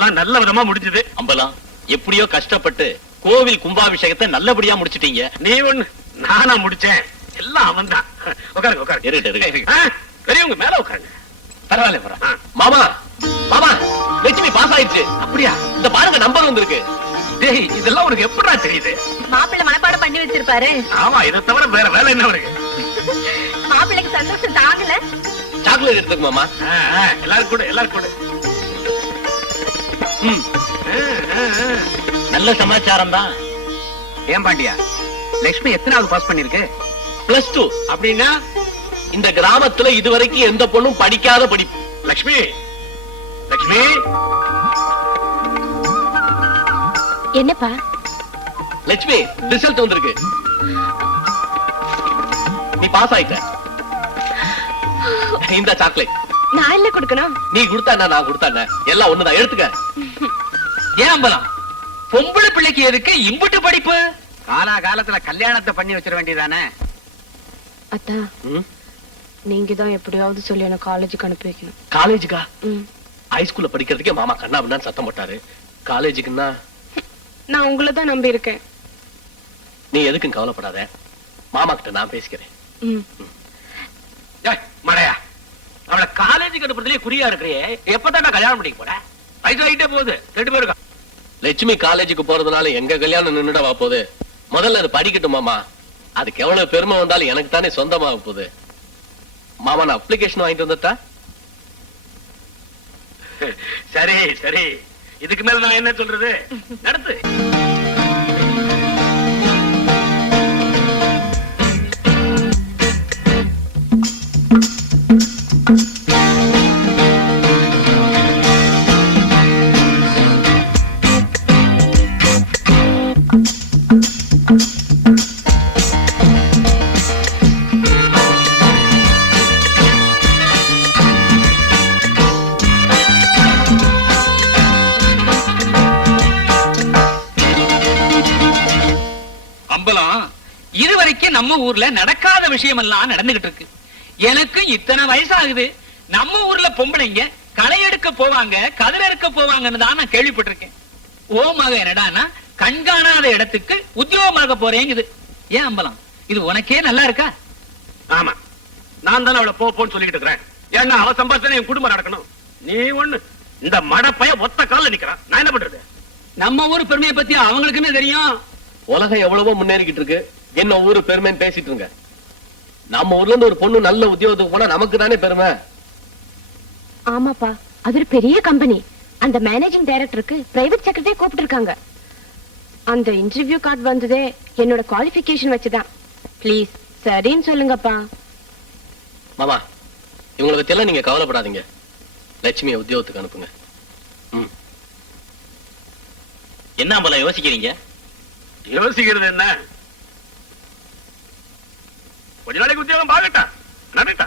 எல்லாம் நல்ல விதமா முடிஞ்சது. அம்பலம் எப்படியோ கஷ்டப்பட்டு கோவில் கும்பாபிஷேகத்தை நல்லபடியா முடிச்சிட்டீங்க. நீ ஒண்ணு நானா முடிச்சேன், எல்லாம் அவன் தான். உட்காருங்க உட்காருங்க. பெரியவங்க மேல உட்காருங்க. பரவாயில்ல. மாமா மாமா, லட்சுமி பாஸ் ஆயிடுச்சு. அப்படியா? இந்த பாருங்க நம்பர் வந்திருக்கு. டேய், இதெல்லாம் உனக்கு எப்படா தெரியுது? மாப்பிள்ளை மனப்பாடம் பண்ணி வச்சிருப்பாரு. ஆமா, இதை தவிர வேற வேலை என்ன இருக்கு? மாப்பிள்ளைக்கு சந்தோஷம் தாங்கல. சாக்லேட் எடுத்துக்கு மாமா. எல்லாரும் கூட எல்லாரும் கூட. நல்ல சமாச்சாரம் தான். ஏன் பாண்டியா, லட்சுமி எத்தனாவது பாஸ் பண்ணிருக்கு? +2. அப்படின்னா இந்த கிராமத்துல இதுவரைக்கும் எந்த பொண்ணும் படிக்காத படிப்பு. லட்சுமி லட்சுமி என்னப்பா? லட்சுமி ரிசல்ட் வந்திருக்கு. நீ பாஸ் ஆயிட்ட. இந்த சாக்லேட் நான் இல்ல கொடுக்கணும். நீ கொடுத்தா நான் கொடுத்தா எல்லாம் ஒண்ணுதான், எடுத்துக்க. ஏன் அம்பலம், பொம்பளை பிள்ளைக்கு எதுக்கு இம்புட்டு படிப்பு? காலா காலத்துல கல்யாணத்தை பண்ணி வச்சிட வேண்டியதானே? அத்தா, நீங்க தான் எப்படியாவது சொல்லி என்ன காலேஜுக்கு அனுப்பி வைக்கணும். காலேஜுக்கா? ஹைஸ்கூல்ல படிக்கிறதுக்கே மாமா கண்ணா அப்படின்னு சத்தம் போட்டாரு. காலேஜுக்குன்னா நான் உங்களை தான் நம்பி இருக்கேன். நீ எதுக்கும் கவலைப்படாத, மாமா கிட்ட நான் பேசிக்கிறேன். மழையா, அவளை காலேஜுக்கு அனுப்புறதுலயே குறியா இருக்கிறியே, எப்பதான் கல்யாணம் பண்ணிக்க போற? வயசு ஆகிட்டே போகுது, 2 பேருக்கா. லட்சுமி காலேஜுக்கு போறதுனால எங்க கல்யாணம் நின்னுடவா போகுது? முதல்ல அது படிக்கட்டும் மாமா. அதுக்கு எவ்வளவு பெருமை வந்தாலும் எனக்கு தானே சொந்தமாக போகுது. மாமா, நான் அப்ளிகேஷன் வாங்கிட்டு வந்துட்டா? சரி சரி, இதுக்கு மேல நான் என்ன சொல்றது? நடத்து. இதுவரைக்கும் நம்ம ஊர்ல நடக்காத விஷயம் எல்லாம் நடந்துகிட்டு இருக்கு. எனக்கு இத்தனை வயசாகுது, நம்ம ஊர்ல பொம்பளைங்க களை எடுக்க போவாங்க, கதிர் எடுக்க போவாங்கன்னு தான் நான் கேள்விப்பட்டிருக்கேன். ஓ மக என்னடானா கண்காணாத இடத்துக்கு உத்தியோகமாக போறேங்குது. ஏன் அம்பலம், இது உனக்கே நல்லா இருக்கா? ஆமா, நான் தானே அவளை போன்னு சொல்லிட்டு இருக்கிறேன். ஏன்னா அவ சம்பாதிச்சா என் குடும்பம் நடக்கணும். நீ ஒண்ணு இந்த மடப்பைய ஒத்த கால நிக்கிறான், நான் என்ன பண்றது? நம்ம ஊர் பெருமையை பத்தி அவங்களுக்குமே தெரியும். உலகம் எவ்வளவோ முன்னேறிக்கிட்டு இருக்கு, என்ன ஊரு பெருமைன்னு பேசிட்டு இருங்க. நம்ம ஊர்ல இருந்து ஒரு பொண்ணு நல்ல உத்தியோகத்துக்கு போனா நமக்கு தானே பெருமை. ஆமாப்பா, அது ஒரு பெரிய கம்பெனி. அந்த மேனேஜிங் டைரக்டருக்கு பிரைவேட் செக்ரட்டரி கூப்பிட்டு இருக்காங்க. அந்த இன்டர்வியூ கார்டு வந்ததே என்னோட குவாலிஃபிகேஷன் வச்சுதான். ப்ளீஸ் சரின்னு சொல்லுங்கப்பா. மாமா, இவங்களை பத்தி எல்லாம் நீங்க கவலைப்படாதீங்க. லட்சுமியை உத்தியோகத்துக்கு அனுப்புங்க. என்ன அம்பலம் யோசிக்கிறீங்க? யோசிக்கிறது என்ன, கொஞ்ச நாளைக்கு உத்தியோகம் பாக்கட்டா நடட்டா.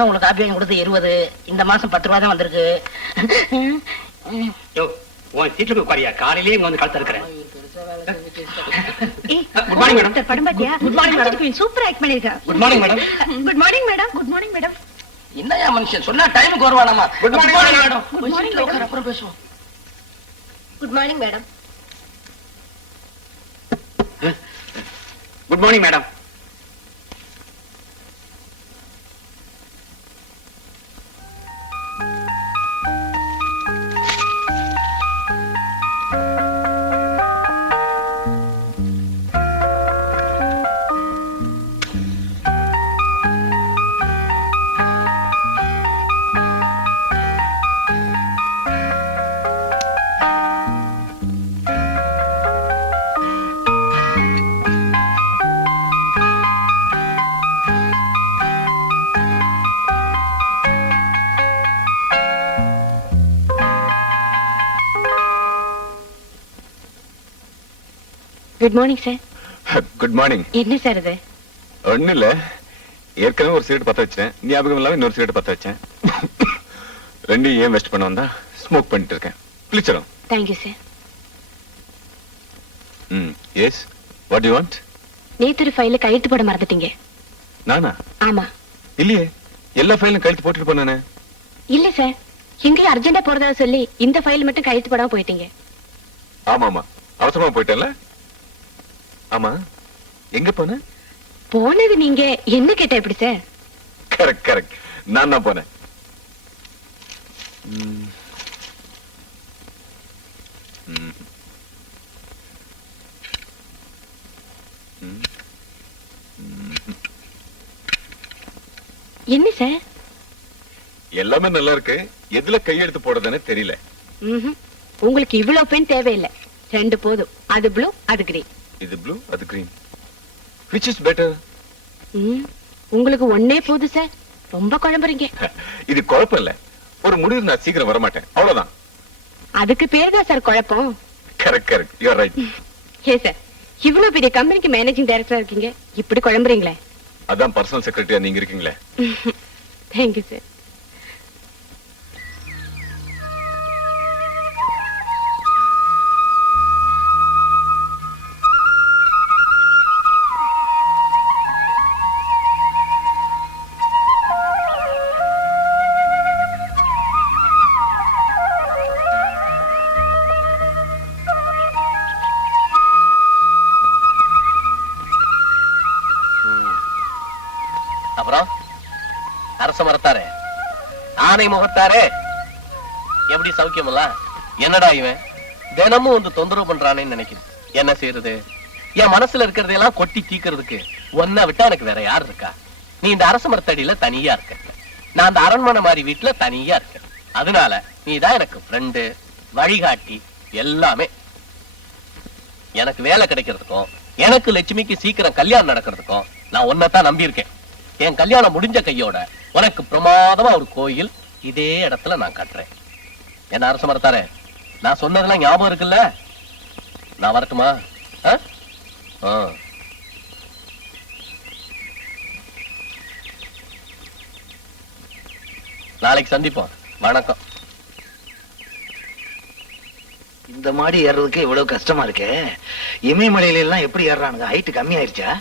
மாதம் உங்களுக்கு காப்பி வாங்கி கொடுத்து 20, இந்த மாசம் 10 ரூபா தான் வந்திருக்கு. உன் சீட்டுக்கு உட்காரியா, காலையிலேயே இங்க வந்து கழுத்து இருக்கிறேன். Good morning madam. படம் பாத்தியா? Good morning madam. சூப்பரா ஆக்ட் பண்ணிருக்கா. Good morning madam. Good morning madam. Good morning madam. என்னையா மனுஷன் சொன்னா டைமுக்கு வருவானாமா? Good morning, madam. Good morning, madam. அப்புறம் பேசுவோம். Good morning madam. Good morning madam. Good morning sir. Good morning. என்ன சார் இது? ஒண்ணு இல்ல, ஏற்கனவே ஒரு சிகரெட் பத்த வச்சேன், ஞாபகம் இல்லாம இன்னொரு சிகரெட் பத்த வச்சேன். ரெண்டையும் ஏன் வெஸ்ட் பண்ண வந்தா ஸ்மோக் பண்ணிட்டு இருக்கேன். பிளிச்சரும். Thank you sir. Yes, what you want? நேத்து ஃபைல கையெழுத்து போட மறந்துட்டீங்க. நானா? ஆமா. இல்லையே, எல்லா ஃபைலும் கழுத்து போட்டுட்டு போனானே. இல்ல சார், எங்கேயும் அர்ஜென்டா போறதா சொல்லி இந்த ஃபைல் மட்டும் கையெழுத்து போடாம போயிட்டீங்க. ஆமா ஆமா, அவசரமா போயிட்டேன்ல. ஆமா, எங்க போன? போனது நீங்க, என்ன கேட்ட எப்படி சார்? கரெக்ட் கரெக்ட், நான் தான் போனேன். என்ன சார்? எல்லாமே நல்லா இருக்கு, எதுல கையெழுத்து போடுறதுன்னு தெரியல. உங்களுக்கு இவ்வளவு பெண் தேவையில்லை, 2 போதும். அது ப்ளூ, அது கிரீன். இது ப்ளூ, அது கிரீன். which is better? உங்களுக்கு ஒண்ணே போதும் சார், ரொம்ப குழம்புறீங்க. இது குழப்பம் இல்ல, ஒரு முடிவு நான் சீக்கிரம் வர மாட்டேன், அவ்வளவுதான். அதுக்கு பேர் தான் சார் குழப்பம். Correct correct, you are right. A sir, இவ்வளவு பெரிய கம்பெனிக்கு மேனேஜிங் டைரக்டரா இருக்கீங்க, இப்படி குழம்புறீங்களே? அதான் பர்சனல் செக்ரட்டரியா நீங்க இருக்கீங்களே. Thank you sir. அப்புறம் அரச மரத்தாரே, ஆனை முகத்தாரே, எப்படி சௌக்கியமல்ல? என்னடா இவன் தினமும் வந்து தொந்தரவு பண்றானேன்னு நினைக்கிறேன். என்ன செய்யறது? என் மனசுல இருக்கிறதையெல்லாம் கொட்டி தீக்கிறதுக்கு ஒன்ன விட்டா எனக்கு வேற யார் இருக்கா? நீ இந்த அரச மரத்தடியில தனியா இருக்க, நான் அந்த அரண்மனை மாதிரி வீட்டுல தனியா இருக்கேன். அதனால நீதான் எனக்கு ஃப்ரெண்டு, வழிகாட்டி, எல்லாமே. எனக்கு வேலை கிடைக்கிறதுக்கும் எனக்கு லட்சுமிக்கு சீக்கிரம் கல்யாணம் நடக்கிறதுக்கும் நான் ஒன்னதான் நம்பி இருக்கேன். என் கல்யாணம் முடிஞ்ச கையோட உனக்கு பிரமாதமா ஒரு கோயில் இதே இடத்துல நான் கட்டுறேன். என்ன அரச மரத்தாரே, நான் சொன்னதெல்லாம் ஞாபகம் இருக்குல்ல? நான் வரட்டுமா? நாளைக்கு சந்திப்போம். வணக்கம். இந்த மாடி ஏறதுக்கு இவ்வளவு கஷ்டமா இருக்கு. இமயமலையில எல்லாம் எப்படி ஏறானுங்க? ஹைட் கம்மி ஆயிருச்சா?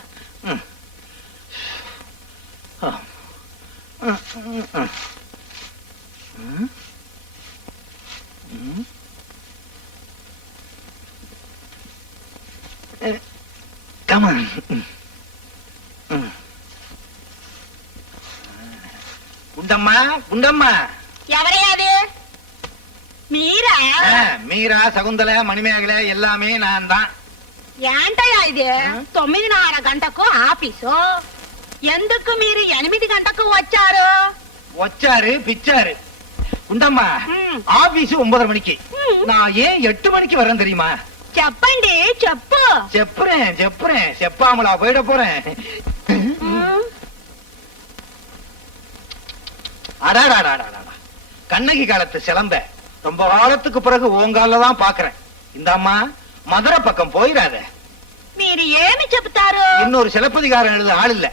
Come on. குண்டம்மா, குண்டம்மா. எவரையாது? மீரா? மீரா, சகுந்தலை, மணிமேகலை எல்லாமே நான் தான். ఏంటయ్యా ఇది? 9:30 గంటకు ఆఫీసు, ఎందుకు మీరు 8 గంటకు వచ్చారు? வச்சாரு பிச்சாரு. குண்டம்மா, ஆபீஸ் 9:30 மணிக்கு. நான் ஏன் 8 மணிக்கு வரேன் தெரியுமா? చెప్పండి, చెప్పు. செப்புறேன் செப்புறேன், செப்பாமலா போயிட போறேன். அடாடாடாடாடா, கண்ணகி காலத்து சிலம்ப ரொம்ப காலத்துக்கு பிறகு ஓங்கால தான் பாக்குறேன். இந்த அம்மா மதுரை பக்கம் போயிடாத. మీరు ఏమి చెప్తారు? இன்னொரு சிலப்பதிகாரம் எழுத ஆள் இல்ல.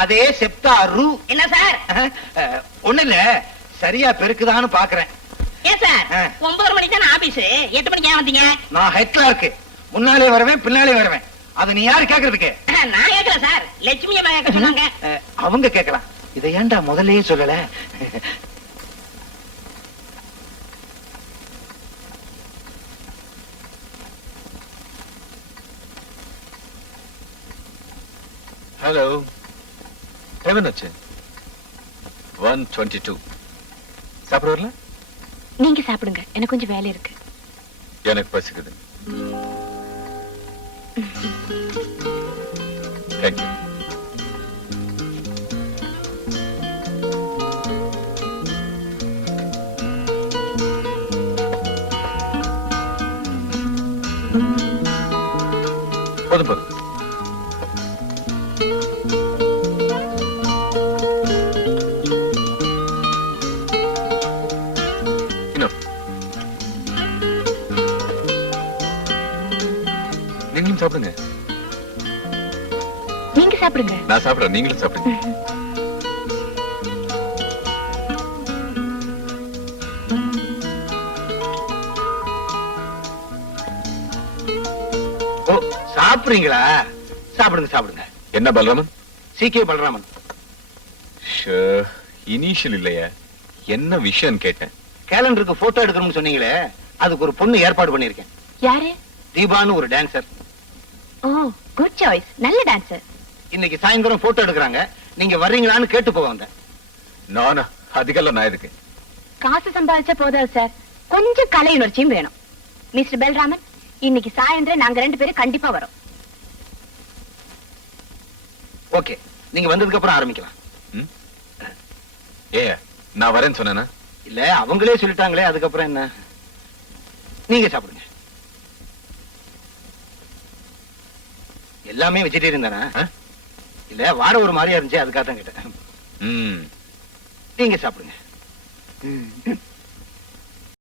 அதே செப்டாரு. என்ன சார்? ஒண்ணு இல்ல, சரியா பெருக்குதான்னு பாக்குறேன். ஏன் சார், ஆ. 9 மணிக்கு தானே ஆபீஸ், 8 மணிக்கு ஏன் வந்தீங்க? நான் ஹெட் கிளார்க், முன்னாலே வருவேன் பின்னாலே வருவேன். அது நீ யாரு கேக்குறதுக்கு? நான் கேட்கல சார், லட்சுமி அம்மா கேட்க சொன்னாங்க. அவங்க கேட்கலாம். இதை ஏன்டா முதல்லயே சொல்லல? ஹலோ, டைம் ஆச்சு 1:22. சாப்பிட வரல? நீங்க சாப்பிடுங்க, எனக்கு கொஞ்சம் வேலை இருக்கு. எனக்கு பசிக்குது. தேங்க்யூ. போதும் போதும். இன்னும் நீங்களும் சாப்பிடுங்க. நீங்க சாப்பிடுங்க. நான் சாப்பிடுறேன், நீங்களும் சாப்பிடுங்க. ஓ, சாப்பிடுறீங்களா? சாப்பிடுங்க சாப்பிடுங்க. என்ன பலராமன்? சி.கே. பலராமன். இனிஷியல் இல்லையா? என்ன விஷயம் கேட்டேன். கேலண்டருக்கு போட்டோ எடுக்கணும்னு சொன்னீங்களே, அதுக்கு ஒரு பொண்ணு ஏற்பாடு பண்ணிருக்கேன். யாரு? தீபான்னு ஒரு டான்சர். ஓ, குட் சாய்ஸ், நல்ல டான்சர். இன்னைக்கு சாயந்தரம் போட்டோ எடுக்கறாங்க. நீங்க வர்றீங்களான்னு கேட்டு போக வந்தேன். நானா? அதுக்கெல்லாம் நான் எதுக்கு? காசு சம்பாதிச்சா போதாது சார், கொஞ்சம் கலை உணர்ச்சியும் வேணும். மிஸ்டர் பெல்ராமன், இன்னைக்கு சாயந்தரம் நாங்க 2 பேரும் கண்டிப்பா வரோம். ஓகே, நீங்க வந்ததுக்கு அப்புறம் ஆரம்பிக்கலாம். ஏ, நான் வரேன்னு சொன்னேனா? இல்ல, அவங்களே சொல்லிட்டாங்களே, அதுக்கப்புறம் என்ன? நீங்க சாப்பிடுங்க. எல்லாமே வெஜிடேரியன் தானே? இல்ல, வாட ஒரு மாதிரியா இருந்துச்சு, அதுக்காக தான் கேட்டேன். ம். நீங்க சாப்பிடுங்க.